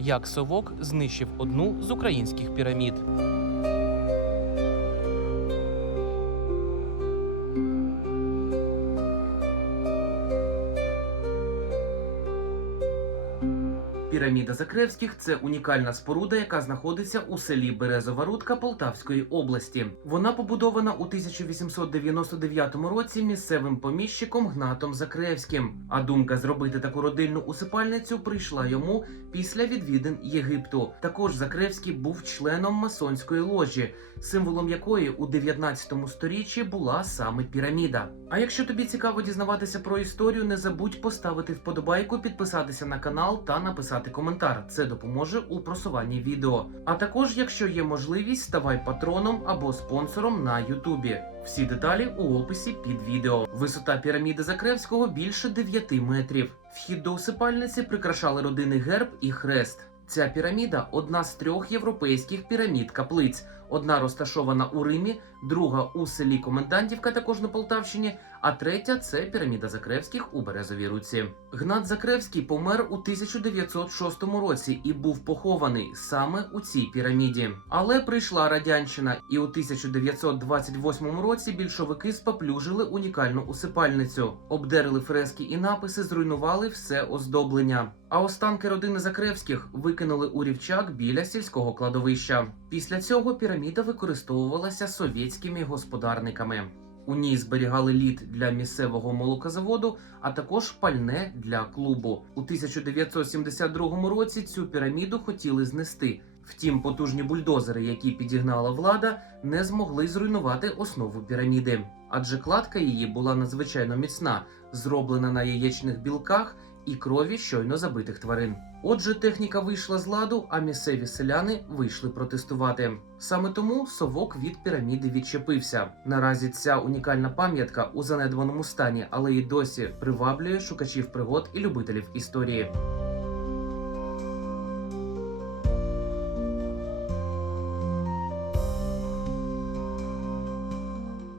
як совок знищив одну з українських пірамід. Піраміда Закревських це унікальна споруда, яка знаходиться у селі Березова Рудка Полтавської області. Вона побудована у 1899 році місцевим поміщиком Гнатом Закревським. А думка зробити таку родильну усипальницю прийшла йому після відвідин Єгипту. Також Закревський був членом масонської ложі, символом якої у 19 сторіччі була саме піраміда. А якщо тобі цікаво дізнаватися про історію, не забудь поставити вподобайку, підписатися на канал та написати коментар. Це допоможе у просуванні відео. А також, якщо є можливість, ставай патроном або спонсором на Ютубі. Всі деталі у описі під відео. Висота піраміди Закревського більше 9 метрів. Вхід до усипальниці прикрашали родини герб і хрест. Ця піраміда одна з трьох європейських пірамід каплиць. Одна розташована у Римі, друга у селі Комендантівка, також на Полтавщині, а третя це піраміда Закревських у Березовій Руці. Гнат Закревський помер у 1906 році і був похований саме у цій піраміді. Але прийшла радянщина, і у 1928 році більшовики споплюжили унікальну усипальницю, обдерли фрески і написи, зруйнували все оздоблення. А останки родини Закревських викинули у рівчак біля сільського кладовища. Після цього піраміда використовувалася совєтськими господарниками. У ній зберігали лід для місцевого молокозаводу, а також пальне для клубу. У 1972 році цю піраміду хотіли знести. Втім, потужні бульдозери, які підігнала влада, не змогли зруйнувати основу піраміди, адже кладка її була надзвичайно міцна, зроблена на яєчних білках і крові щойно забитих тварин. Отже, техніка вийшла з ладу, а місцеві селяни вийшли протестувати. Саме тому совок від піраміди відчепився. Наразі ця унікальна пам'ятка у занедбаному стані, але й досі приваблює шукачів пригод і любителів історії.